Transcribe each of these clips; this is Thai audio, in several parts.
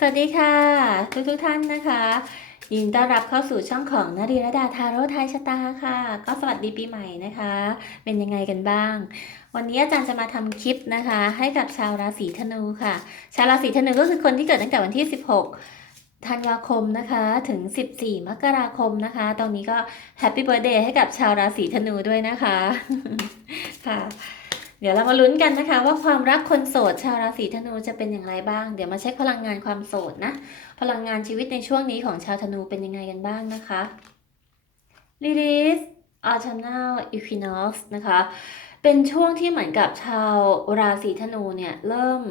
สวัสดีค่ะ ทุกทุกท่านนะคะ ยินดีต้อนรับเข้าสู่ช่องของนาดีรดาทาโร่ไทยชะตาค่ะ ก็สวัสดีปีใหม่นะคะ เป็นยังไงกันบ้าง วันนี้อาจารย์จะมาทำคลิปนะคะ ให้กับชาวราศีธนูค่ะ ชาวราศีธนูก็คือคนที่เกิดตั้งแต่วันที่ 16ธันวาคมนะคะถึง 14 มกราคมนะคะ ตอนนี้ก็แฮปปี้เบ t ร์เดย์ให้กับชาวราศีธนูด้วยนะคะค่ะ เดี๋ยวเรามาลุ้นกันนะคะ ว่าความรักคนโสดชาวราศีธนูจะเป็นอย่างไรบ้าง เดี๋ยวมาเช็คพลังงานความโสดนะ พลังงานชีวิตในช่วงนี้ของชาวธนูเป็นยังไงกันบ้างนะคะ Lilith Autumnal Equinox นะคะ เป็นช่วงที่เหมือนกับชาวราศีธนูเนี่ยเริ่ม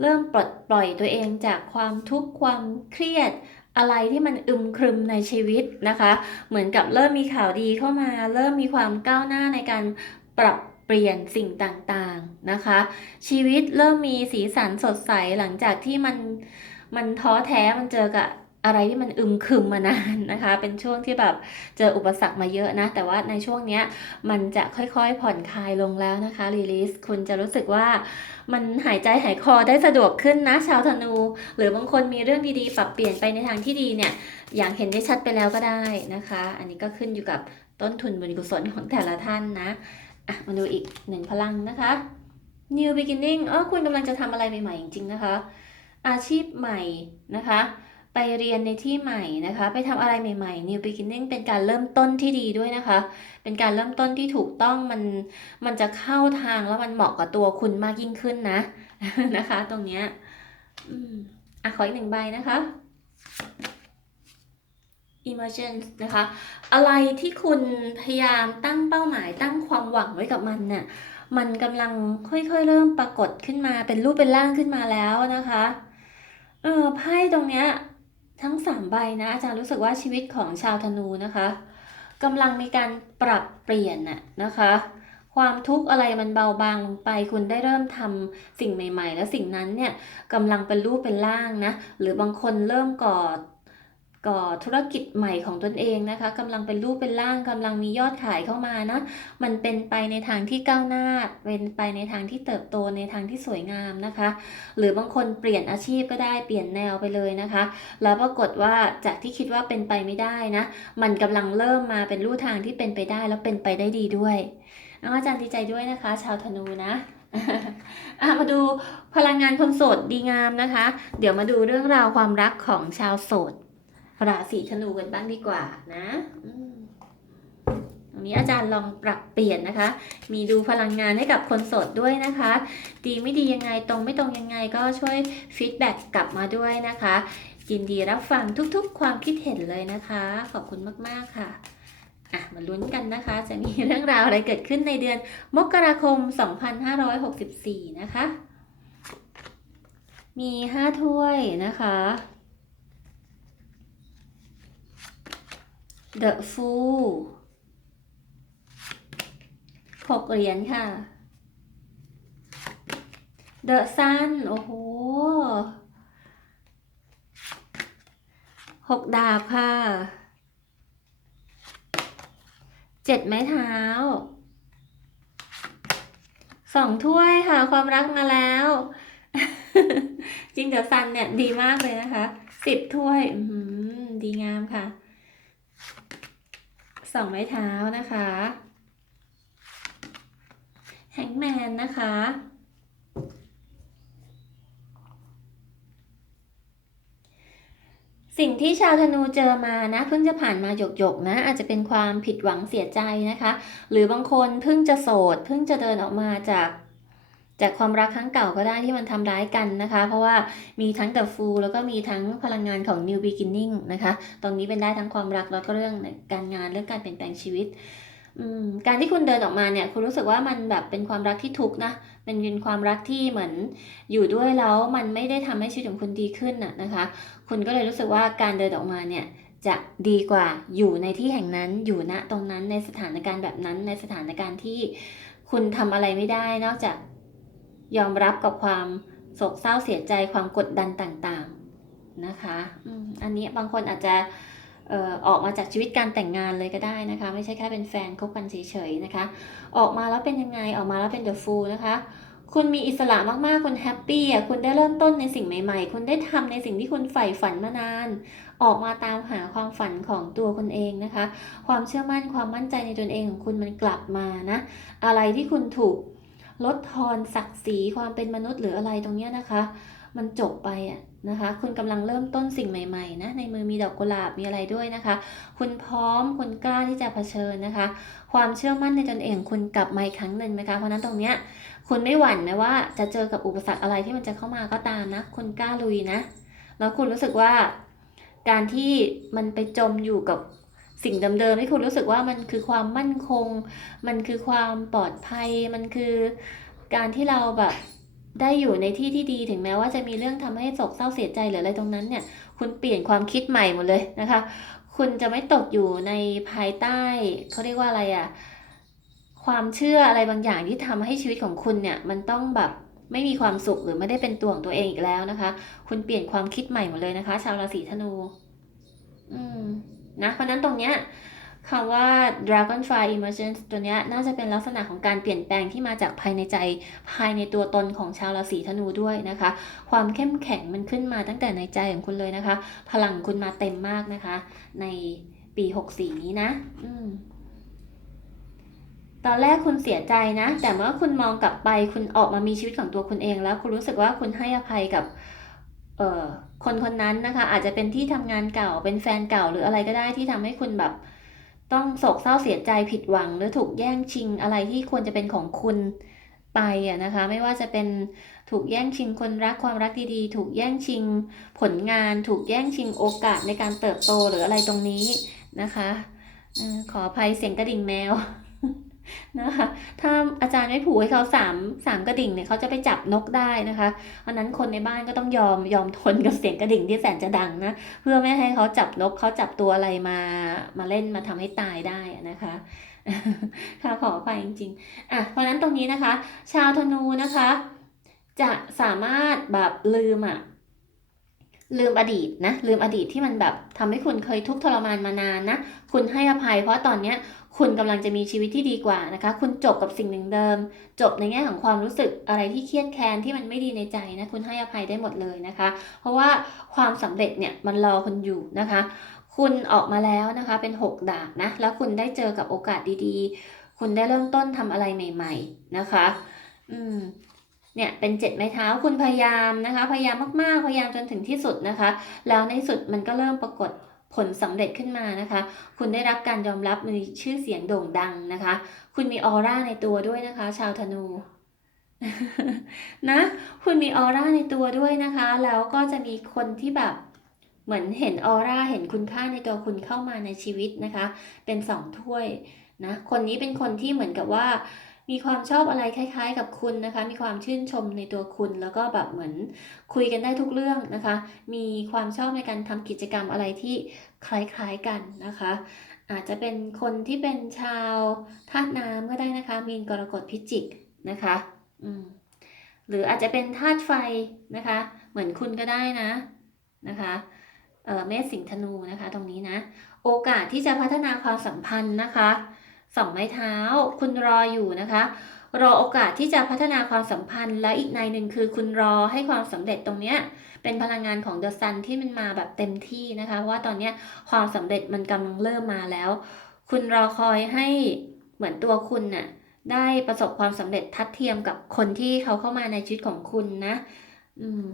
เริ่มปลดปล่อยตัวเองจากความทุกข์ความเครียดอะไรที่มันอึมครึมในชีวิตนะคะ เหมือนกับเริ่มมีข่าวดีเข้ามา เริ่มมีความก้าวหน้าในการปรับ เปลี่ยนสิ่งต่างๆนะคะ ชีวิตเริ่มมีสีสันสดใสหลังจากที่มันมันท้อแท้มันเจอกับอะไรที่มันอึมครึมมานานนะคะ เป็นช่วงที่แบบเจออุปสรรคมาเยอะนะ แต่ว่าในช่วงเนี้ยมันจะค่อยๆผ่อนคลายลงแล้วนะคะรีลิสคุณจะรู้สึกว่ามันหายใจหายคอได้สะดวกขึ้นนะ ชาวธนู หรือบางคนมีเรื่องดีๆ ปรับเปลี่ยนไปในทางที่ดีเนี่ย อย่างเห็นได้ชัดไปแล้วก็ได้นะคะ อันนี้ก็ขึ้นอยู่กับต้นทุนบุญกุศลของแต่ละท่านนะ อะมาดูอีกหนึ่งพลังนะคะ New Beginning เออคุณกำลังจะทำอะไรใหม่ๆจริงๆนะคะ อาชีพใหม่นะคะ ไปเรียนในที่ใหม่นะคะ ไปทำอะไรใหม่ๆ New Beginning เป็นการเริ่มต้นที่ดีด้วยนะคะ เป็นการเริ่มต้นที่ถูกต้องมันมันจะเข้าทางแล้วมันเหมาะกับตัวคุณมากยิ่งขึ้นนะนะคะ ตรงเนี้ยอืมอะขออีกหนึ่งใบนะคะ Emergence นะคะ อะไรที่คุณพยายามตั้งเป้าหมาย ตั้งความหวังไว้กับมันเนี่ยมันกำลังค่อยๆ เริ่มปรากฏขึ้นมาเป็นรูปเป็นร่างขึ้นมาแล้วนะคะ เออไพ่ตรงเนี้ยทั้งสามใบนะอาจารย์รู้สึกว่าชีวิตของชาวธนูนะคะกำลังมีการปรับเปลี่ยนน่ะนะคะ ความทุกข์อะไรมันเบาบางลงไป คุณได้เริ่มทำสิ่งใหม่ ๆ แล้วสิ่งนั้นเนี่ยกำลังเป็นรูปเป็นร่างนะ หรือบางคนเริ่มก่อ ก่อธุรกิจใหม่ของตนเองนะคะกำลังเป็นรูปเป็นร่างกำลังมียอดขายเข้ามานะมันเป็นไปในทางที่ก้าวหน้า เป็นไปในทางที่เติบโตในทางที่สวยงามนะคะ หรือบางคนเปลี่ยนอาชีพก็ได้เปลี่ยนแนวไปเลยนะคะ แล้วปรากฏว่าจากที่คิดว่าเป็นไปไม่ได้นะ มันกำลังเริ่มมาเป็นรูทางที่เป็นไปได้แล้วเป็นไปได้ดีด้วยอาจารย์ดีใจด้วยนะคะ ชาวธนูนะมาดูพลังงานคนโสดดีงามนะคะ เดี๋ยวมาดูเรื่องราวความรักของชาวโสด ราศีธนูกันบ้างดีกว่านะตรงนี้อาจารย์ลองปรับเปลี่ยนนะคะ มีดูพลังงานให้กับคนโสดด้วยนะคะ ดีไม่ดียังไงตรงไม่ตรงยังไงก็ช่วยฟีดแบ็กกลับมาด้วยนะคะยินดีรับฟังทุกๆ ความคิดเห็นเลยนะคะ ขอบคุณมากๆค่ะอะมาลุ้นกันนะคะ จะมีเรื่องราวอะไรเกิดขึ้นในเดือนมกราคม 2564 นะคะ มี 5 ถ้วยนะคะ The Fool หกเหรียญค่ะ The Sun โอ้โหหกดาบค่ะ เจ็ดไม้เท้า สองถ้วยค่ะ ความรักมาแล้ว จริงเดอะซันเนี่ย ดีมากเลยนะคะ สิบถ้วย ดีงามค่ะ สองไม้เท้านะคะแฮงแมนนะคะสิ่งที่ชาวธนูเจอมานะเพิ่งจะผ่านมาหยกๆนะ อาจจะเป็นความผิดหวังเสียใจนะคะ หรือบางคนเพิ่งจะโสด เพิ่งจะเดินออกมาจาก จากความรักครั้งเก่าก็ได้ที่มันทำร้ายกันนะคะ เพราะว่ามีทั้ง The Fool แล้วก็มีทั้งพลังงานของ New Beginning นะคะ ตรงนี้เป็นได้ทั้งความรักแล้วก็เรื่องการงานเรื่องการเปลี่ยนแปลงชีวิตการที่คุณเดินออกมาเนี่ยคุณรู้สึกว่ามันแบบเป็นความรักที่ทุกข์นะเป็นเป็นความรักที่เหมือนอยู่ด้วยแล้วมันไม่ได้ทำให้ชีวิตของคุณดีขึ้นน่ะนะคะ คุณก็เลยรู้สึกว่าการเดินออกมาเนี่ยจะดีกว่าอยู่ในที่แห่งนั้นอยู่ณตรงนั้นในสถานการณ์แบบนั้นในสถานการณ์ที่คุณทำอะไรไม่ได้นอกจาก ยอมรับกับความโศกเศร้าเสียใจความกดดันต่างๆนะคะอันนี้บางคนอาจจะออกมาจากชีวิตการแต่งงานเลยก็ได้นะคะ ไม่ใช่แค่เป็นแฟนคบกันเฉยๆนะคะ ออกมาแล้วเป็นยังไงออกมาแล้วเป็น the fool นะคะคุณมีอิสระมากๆ คุณแฮปปี้อะ คุณได้เริ่มต้นในสิ่งใหม่ๆ คุณได้ทำในสิ่งที่คุณใฝ่ฝันมานาน ออกมาตามหาความฝันของตัวคุณเองนะคะ ความเชื่อมั่น ความมั่นใจในตนเองของคุณมันกลับมานะ อะไรที่คุณถูก ลดทอนศักดิ์ศรีความเป็นมนุษย์หรืออะไรตรงเนี้ยนะคะ มันจบไปอะนะคะ คุณกำลังเริ่มต้นสิ่งใหม่ๆนะในมือมีดอกกุหลาบมีอะไรด้วยนะคะ คุณพร้อมคุณกล้าที่จะเผชิญนะคะ ความเชื่อมั่นในตนเองคุณกลับมาอีกครั้งหนึ่งนะคะ เพราะฉะนั้นตรงเนี้ยคุณไม่หวั่นนะว่าจะเจอกับอุปสรรคอะไรที่มันจะเข้ามาก็ตามนะ คุณกล้าลุยนะ แล้วคุณรู้สึกว่าการที่มันไปจมอยู่กับ สิ่งเดิมๆที่คุณรู้สึกว่ามันคือความมั่นคง มันคือความปลอดภัย มันคือการที่เราแบบได้อยู่ในที่ที่ดีถึงแม้ว่าจะมีเรื่องทำให้โศกเศร้าเสียใจหรืออะไรตรงนั้นเนี่ย คุณเปลี่ยนความคิดใหม่หมดเลยนะคะ คุณจะไม่ตกอยู่ในภายใต้เขาเรียกว่าอะไรอะความเชื่ออะไรบางอย่างที่ทำให้ชีวิตของคุณเนี่ยมันต้องแบบไม่มีความสุขหรือไม่ได้เป็นตัวของตัวเองอีกแล้วนะคะ คุณเปลี่ยนความคิดใหม่หมดเลยนะคะ ชาวราศีธนู อืม นะเพราะนั้นตรงเนี้ยคำว่า dragonfly emergence ตัวเนี้ยน่าจะเป็นลักษณะของการเปลี่ยนแปลงที่มาจากภายในใจภายในตัวตนของชาวราศีธนูด้วยนะคะ ความเข้มแข็งมันขึ้นมาตั้งแต่ในใจของคุณเลยนะคะ พลังคุณมาเต็มมากนะคะ ในปี 64 นี้นะอืมตอนแรกคุณเสียใจนะ แต่เมื่อคุณมองกลับไปคุณออกมามีชีวิตของตัวคุณเองแล้ว คุณรู้สึกว่าคุณให้อภัยกับ คนคนนั้นนะคะ อาจจะเป็นที่ทำงานเก่าเป็นแฟนเก่าหรืออะไรก็ได้ที่ทำให้คุณแบบ ต้องโศกเศร้าเสียใจผิดหวัง หรือถูกแย่งชิงอะไรที่ควรจะเป็นของคุณไปอะนะคะ ไม่ว่าจะเป็นถูกแย่งชิงคนรักความรักดีๆ ถูกแย่งชิงผลงาน ถูกแย่งชิงโอกาสในการเติบโตหรืออะไรตรงนี้นะคะขออภัยเสียงกระดิ่งแมว นะคะ ถ้าอาจารย์ไม่ผูกให้เขาสามสามกระดิ่งเนี่ยเขาจะไปจับนกได้นะคะเพราะนั้นคนในบ้านก็ต้องยอมยอมทนกับเสียงกระดิ่งที่แสนจะดังนะเพื่อไม่ให้เขาจับนกเขาจับตัวอะไรมามาเล่นมาทำให้ตายได้นะคะค่ะขออภัยจริงๆอะเพราะฉะนั้นตรงนี้นะคะ ชาวธนูนะคะ จะสามารถแบบลืมอะ ลืมอดีตนะลืมอดีตที่มันแบบทำให้คุณเคยทุกข์ทรมานมานานนะ คุณให้อภัย เพราะตอนเนี้ยคุณกำลังจะมีชีวิตที่ดีกว่านะคะ คุณจบกับสิ่งหนึ่งเดิม จบในแง่ของความรู้สึกอะไรที่เครียดแค้นที่มันไม่ดีในใจนะคุณให้อภัยได้หมดเลยนะคะ เพราะว่าความสำเร็จเนี่ยมันรอคุณอยู่นะคะ คุณออกมาแล้วนะคะเป็นหกดาบนะแล้วคุณได้เจอกับโอกาสดีๆ คุณได้เริ่มต้นทำอะไรใหม่ ๆ นะคะ อืม เนี่ยเป็นเจ็ดไม้เท้าคุณพยายามนะคะ พยายามมากๆ พยายามจนถึงที่สุดนะคะ แล้วในสุดมันก็เริ่มปรากฏผลสำเร็จขึ้นมานะคะ คุณได้รับการยอมรับมีชื่อเสียงโด่งดังนะคะ คุณมีออร่าในตัวด้วยนะคะ ชาวธนูนะ คุณมีออร่าในตัวด้วยนะคะ แล้วก็จะมีคนที่แบบเหมือนเห็นออร่า เห็นคุณค่าในตัวคุณเข้ามาในชีวิตนะคะ เป็นสองถ้วยนะ คนนี้เป็นคนที่เหมือนกับว่า มีความชอบอะไรคล้ายๆ กับคุณนะคะ มีความชื่นชมในตัวคุณแล้วก็แบบเหมือนคุยกันได้ทุกเรื่องนะคะ มีความชอบในการทำกิจกรรมอะไรที่คล้ายๆกันนะคะ อาจจะเป็นคนที่เป็นชาวธาตุน้ำก็ได้นะคะ มีนกรกฎพิจิกนะคะอืมหรืออาจจะเป็นธาตุไฟนะคะ เหมือนคุณก็ได้นะนะคะเออเมษสิงห์ธนูนะคะ ตรงนี้นะ โอกาสที่จะพัฒนาความสัมพันธ์นะคะ สองไม้เท้า คุณรออยู่นะคะ รอโอกาสที่จะพัฒนาความสัมพันธ์ และอีกในหนึ่งคือคุณรอให้ความสำเร็จตรงเนี้ยเป็นพลังงานของเดอะซันที่มันมาแบบเต็มที่นะคะเพราะว่าตอนเนี้ยความสำเร็จมันกำลังเริ่มมาแล้ว คุณรอคอยให้เหมือนตัวคุณน่ะได้ประสบความสำเร็จทัดเทียมกับคนที่เขาเข้ามาในชีวิตของคุณนะ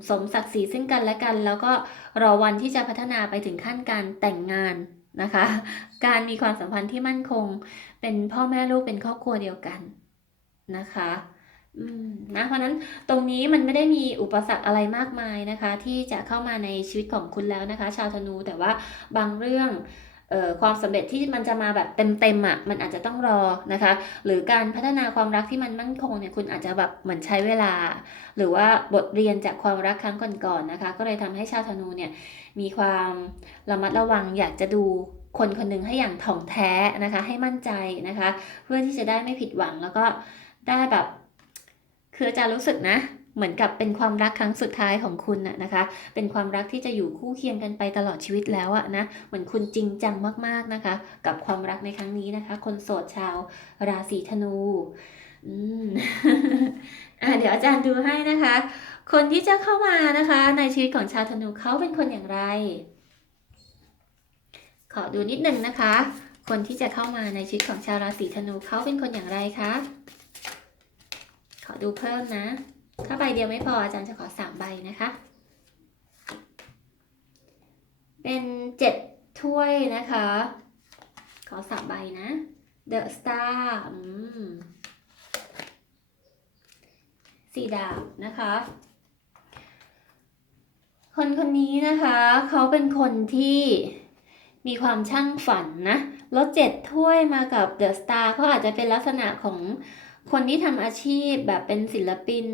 สมศักดิ์ศรีซึ่งกันและกัน แล้วก็รอวันที่จะพัฒนาไปถึงขั้นการแต่งงาน นะคะ การมีความสัมพันธ์ที่มั่นคง เป็นพ่อแม่ลูกเป็นครอบครัวเดียวกันนะคะอืมนะเพราะนั้นตรงนี้มันไม่ได้มีอุปสรรคอะไรมากมายนะคะ ที่จะเข้ามาในชีวิตของคุณแล้วนะคะ ชาวธนูแต่ว่าบางเรื่อง ความสำเร็จที่มันจะมาแบบเต็มๆอะมันอาจจะต้องรอนะคะ หรือการพัฒนาความรักที่มันมั่นคงเนี่ยคุณอาจจะแบบเหมือนใช้เวลา หรือว่าบทเรียนจากความรักครั้งก่อนๆนะคะ ก็เลยทำให้ชาวธนูเนี่ยมีความระมัดระวังอยากจะดูคนคนหนึ่งให้อย่างถ่องแท้นะคะ ให้มั่นใจนะคะ เพื่อที่จะได้ไม่ผิดหวังแล้วก็ได้แบบ คืออาจารย์รู้สึกนะ เหมือนกับเป็นความรักครั้งสุดท้ายของคุณน่ะนะคะ เป็นความรักที่จะอยู่คู่เคียงกันไปตลอดชีวิตแล้วอะนะ เหมือนคุณจริงจังมากๆนะคะ กับความรักในครั้งนี้นะคะ คนโสดชาวราศีธนู อืมอะเดี๋ยวอาจารย์ดูให้นะคะ คนที่จะเข้ามานะคะ ในชีวิตของชาวธนูเขาเป็นคนอย่างไร ขอดูนิดหนึ่งนะคะ คนที่จะเข้ามาในชีวิตของชาวราศีธนูเขาเป็นคนอย่างไรคะ ขอดูเพิ่มนะ ถ้าใบเดียวไม่พออาจารย์จะขอสามใบนะคะ เป็นเจ็ดถ้วยนะคะ ขอสามใบนะ The Star สี่ดาบนะคะ คนคนนี้นะคะ เขาเป็นคนที่มีความช่างฝันนะ รถเจ็ดถ้วยมากับเดอะสตาร์เขาอาจจะเป็นลักษณะของ คนที่ทำอาชีพแบบเป็นศิลปิน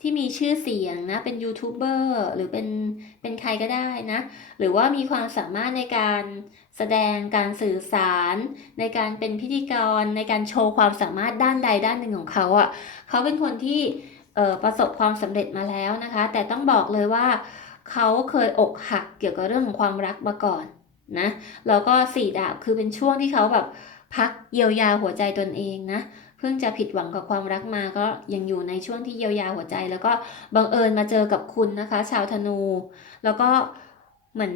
ที่มีชื่อเสียงนะ เป็นยูทูบเบอร์หรือเป็นเป็นใครก็ได้นะ หรือว่ามีความสามารถในการแสดงการสื่อสาร ในการเป็นพิธีกร ในการโชว์ความสามารถด้านใดด้านหนึ่งของเขาอะ่ะเขาเป็นคนที่เอ่อประสบความสำเร็จมาแล้วนะคะ แต่ต้องบอกเลยว่าเขาเคยอกหักเกี่ยวกับเรื่องของความรักมาก่อนนะแล้วก็สี่ดาบคือเป็นช่วงที่เขาแบบพักเยียวยาหัวใจตนเองนะ เพิ่งจะผิดหวังกับความรักมาก็ยังอยู่ในช่วงที่เยียวยาหัวใจ แล้วก็บังเอิญมาเจอกับคุณนะคะ ชาวธนู แล้วก็เหมือน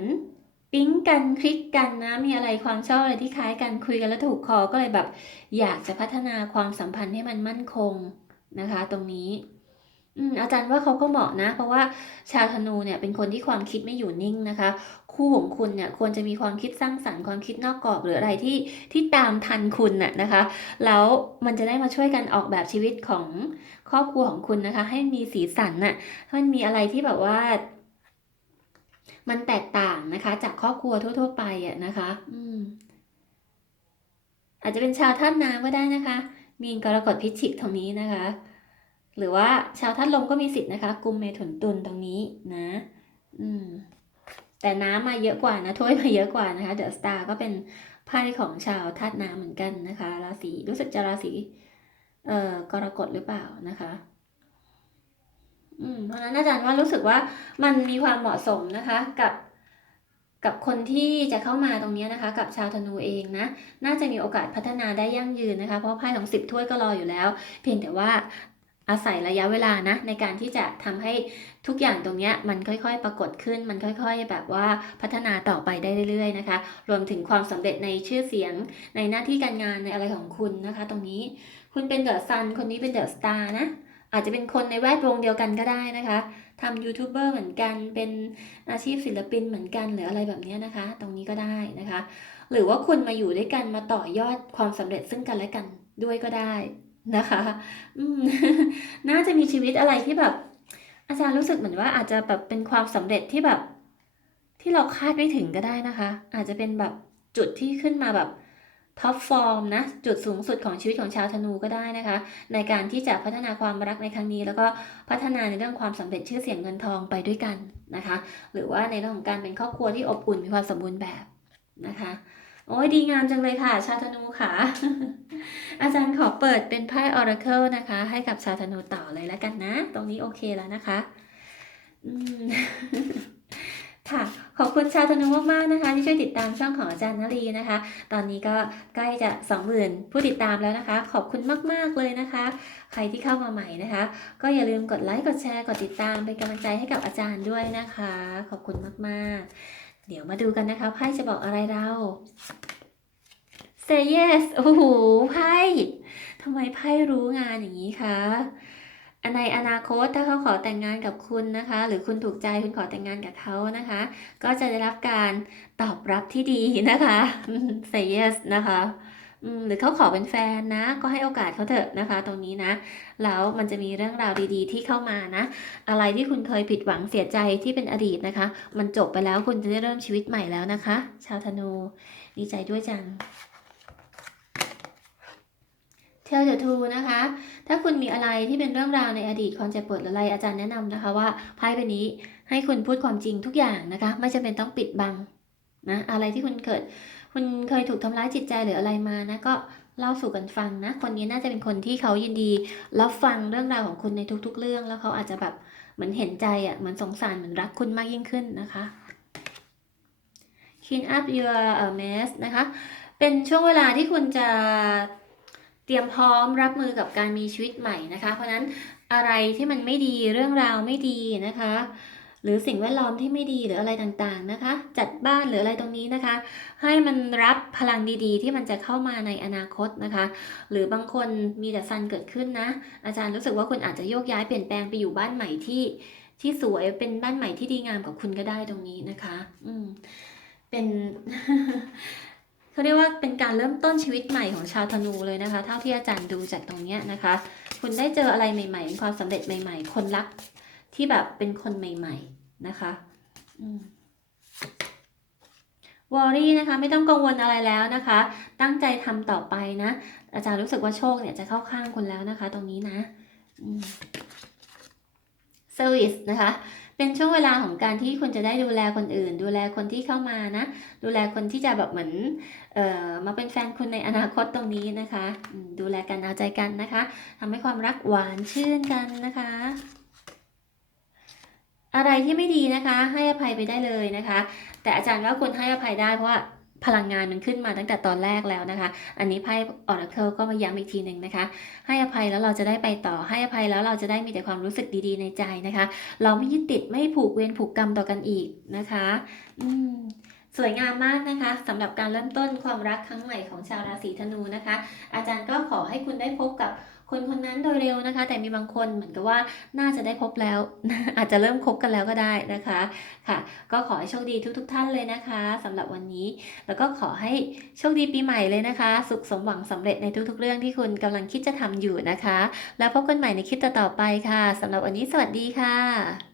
ปิ๊งกันคลิกกันนะมีอะไรความชอบอะไรที่คล้ายกันคุยกันแล้วถูกคอก็เลยแบบ อยากจะพัฒนาความสัมพันธ์ให้มันมั่นคงนะคะ ตรงนี้ อืม อาจารย์ว่าเขาก็เหมาะนะ เพราะว่าชาวธนูเนี่ยเป็นคนที่ความคิดไม่อยู่นิ่งนะคะ คู่ของคุณเนี่ยควรจะมีความคิดสร้างสรรค์ความคิดนอกกรอบหรืออะไรที่ที่ตามทันคุณน่ะนะคะ แล้วมันจะได้มาช่วยกันออกแบบชีวิตของครอบครัวของคุณนะคะ ให้มีสีสันน่ะให้มันมีอะไรที่แบบว่า มันแตกต่างนะคะ จากครอบครัวทั่ว ๆ ไปอะนะคะ อืม อาจจะเป็นชาวธาตุน้ำก็ได้นะคะ มีนกรกฎพิจิกตรงนี้นะคะ หรือว่าชาวธาตุลมก็มีสิทธิ์นะคะกุมเมถุนตุลตรงนี้นะ อืม แต่น้ำมาเยอะกว่านะถ้วยมาเยอะกว่านะคะเดอะสตาร์ก็เป็นไพ่ของชาวธาตุน้ำเหมือนกันนะคะราศีรู้สึกจะราศีเอ่อกรกฎหรือเปล่านะคะ อืมเพราะฉะนั้นอาจารย์ว่ารู้สึกว่ามันมีความเหมาะสมนะคะกับกับคนที่จะเข้ามาตรงนี้นะคะ กับชาวธนูเองนะ น่าจะมีโอกาสพัฒนาได้ยั่งยืนนะคะ เพราะไพ่ของสิบถ้วยก็รออยู่แล้ว เพียงแต่ว่า อาศัยระยะเวลานะในการที่จะทำให้ทุกอย่างตรงนี้มันค่อยๆ ปรากฏขึ้น มันค่อย ๆ แบบว่าพัฒนาต่อไปได้เรื่อย ๆ นะคะ รวมถึงความสำเร็จในชื่อเสียงในหน้าที่การงานในอะไรของคุณนะคะ ตรงนี้คุณเป็นเดอะซันคนนี้เป็นเดอะสตาร์นะอาจจะเป็นคนในแวดวงเดียวกันก็ได้นะคะทำยูทูบเบอร์เหมือนกัน เป็นอาชีพศิลปินเหมือนกันหรืออะไรแบบนี้นะคะ ตรงนี้ก็ได้นะคะ หรือว่าคุณมาอยู่ด้วยกันมาต่อยอดความสำเร็จซึ่งกันและกันด้วยก็ได้ นะคะอืมน่าจะมีชีวิตอะไรที่แบบ อาจารย์รู้สึกเหมือนว่าอาจจะแบบเป็นความสำเร็จที่แบบ ที่เราคาดไม่ถึงก็ได้นะคะ อาจจะเป็นแบบจุดที่ขึ้นมาแบบท็อปฟอร์มนะจุดสูงสุดของชีวิตของชาวธนูก็ได้นะคะ ในการที่จะพัฒนาความรักในครั้งนี้ แล้วก็พัฒนาในเรื่องความสำเร็จชื่อเสียงเงินทองไปด้วยกันนะคะ หรือว่าในเรื่องของการเป็นครอบครัวที่อบอุ่นมีความสมบูรณ์แบบนะคะ โอ้ยดีงามจังเลยค่ะ ชาธนูค่ะ อาจารย์ขอเปิดเป็นไพ่ Oracle นะคะ ให้กับชาธนูต่อเลยแล้วกันนะ ตรงนี้โอเคแล้วนะคะค่ะขอบคุณชาธนูมากๆนะคะ ที่ช่วยติดตามช่องของอาจารย์นลีนะคะ ตอนนี้ก็ใกล้จะ 20,000 ผู้ติดตามแล้วนะคะ ขอบคุณมากๆเลยนะคะ ใครที่เข้ามาใหม่นะคะ ก็อย่าลืมกดไลค์กดแชร์กดติดตามเป็นกำลังใจให้กับอาจารย์ด้วยนะคะ ขอบคุณมากๆ เดี๋ยวมาดูกันนะคะไพ่จะบอกอะไรเรา say yes โอ้โหไพ่ทำไมไพ่รู้งานอย่างนี้คะในอนาคตถ้าเขาขอแต่งงานกับคุณนะคะ หรือคุณถูกใจคุณขอแต่งงานกับเขานะคะ ก็จะได้รับการตอบรับที่ดีนะคะ say yes นะคะ หรือเขาขอเป็นแฟนนะ ก็ให้โอกาสเขาเถอะนะคะ ตรงนี้นะ แล้วมันจะมีเรื่องราวดีๆ ที่เข้ามานะ อะไรที่คุณเคยผิดหวังเสียใจที่เป็นอดีตนะคะ มันจบไปแล้วคุณจะได้เริ่มชีวิตใหม่แล้วนะคะ ชาวธนูดีใจด้วยจังเทลเดอทูนะคะ ถ้าคุณมีอะไรที่เป็นเรื่องราวในอดีตความเจ็บปวดหรืออะไรอาจารย์แนะนำนะคะว่าไพ่ใบนี้ให้คุณพูดความจริงทุกอย่างนะคะ ไม่จำเป็นต้องปิดบังนะอะไรที่คุณเกิด คุณเคยถูกทำร้ายจิตใจหรืออะไรมานะก็เล่าสู่กันฟังนะ คนนี้น่าจะเป็นคนที่เขายินดีรับฟังเรื่องราวของคุณในทุก ๆ เรื่อง แล้วเขาอาจจะแบบเหมือนเห็นใจอะเหมือนสงสารเหมือนรักคุณมากยิ่งขึ้นนะคะ clean up your mess นะคะ เป็นช่วงเวลาที่คุณจะเตรียมพร้อมรับมือกับการมีชีวิตใหม่นะคะ เพราะนั้นอะไรที่มันไม่ดีเรื่องราวไม่ดีนะคะ หรือสิ่งแวดล้อมที่ไม่ดีหรืออะไรต่างๆนะคะ จัดบ้านหรืออะไรตรงนี้นะคะ ให้มันรับพลังดีๆ ที่มันจะเข้ามาในอนาคตนะคะ หรือบางคนมีแต่ซันเกิดขึ้นนะ อาจารย์รู้สึกว่าคุณอาจจะโยกย้ายเปลี่ยนแปลงไปอยู่บ้านใหม่ที่ที่สวยเป็นบ้านใหม่ที่ดีงามกับคุณก็ได้ตรงนี้นะคะ อืมเป็นเขาเรียกว่าเป็นการเริ่มต้นชีวิตใหม่ของชาวธนูเลยนะคะ เท่าที่อาจารย์ดูจากตรงเนี้ยนะคะ คุณได้เจออะไรใหม่ๆความสำเร็จใหม่ ๆ คนรัก ที่แบบเป็นคนใหม่ ๆ นะคะวอรี่นะคะ ไม่ต้องกังวลอะไรแล้วนะคะ ตั้งใจทำต่อไปนะ อาจารย์รู้สึกว่าโชคเนี่ยจะเข้าข้างคุณแล้วนะคะ ตรงนี้นะเซอร์วิสนะคะเป็นช่วงเวลาของการที่คุณจะได้ดูแลคนอื่น ดูแลคนที่เข้ามานะ ดูแลคนที่จะแบบเหมือนเอ่อมาเป็นแฟนคุณในอนาคตตรงนี้นะคะ ดูแลกันเอาใจกันนะคะทำให้ความรักหวานชื่นกันนะคะ อะไรที่ไม่ดีนะคะ ให้อภัยไปได้เลยนะคะ แต่อาจารย์ว่าคุณให้อภัยได้เพราะว่าพลังงานมันขึ้นมาตั้งแต่ตอนแรกแล้วนะคะ อันนี้ไพ่ออร์เคิลก็มาย้ำอีกทีหนึ่งนะคะ ให้อภัยแล้วเราจะได้ไปต่อ ให้อภัยแล้วเราจะได้มีแต่ความรู้สึกดีๆในใจนะคะ เราไม่ยึดติดไม่ผูกเวรผูกกรรมต่อกันอีกนะคะ อืมสวยงามมากนะคะสำหรับการเริ่มต้นความรักครั้งใหม่ของชาวราศีธนูนะคะ อาจารย์ก็ขอให้คุณได้พบกับ คนคนนั้นโดยเร็วนะคะ แต่มีบางคนเหมือนกับว่าน่าจะได้พบแล้ว อาจจะเริ่มคบกันแล้วก็ได้นะคะค่ะ ก็ขอให้โชคดีทุกๆท่านเลยนะคะสำหรับวันนี้ แล้วก็ขอให้โชคดีปีใหม่เลยนะคะ สุขสมหวังสำเร็จในทุกๆ เรื่องที่คุณกำลังคิดจะทำอยู่นะคะ แล้วพบกันใหม่ในคลิปต่อๆไปค่ะสำหรับวันนี้สวัสดีค่ะ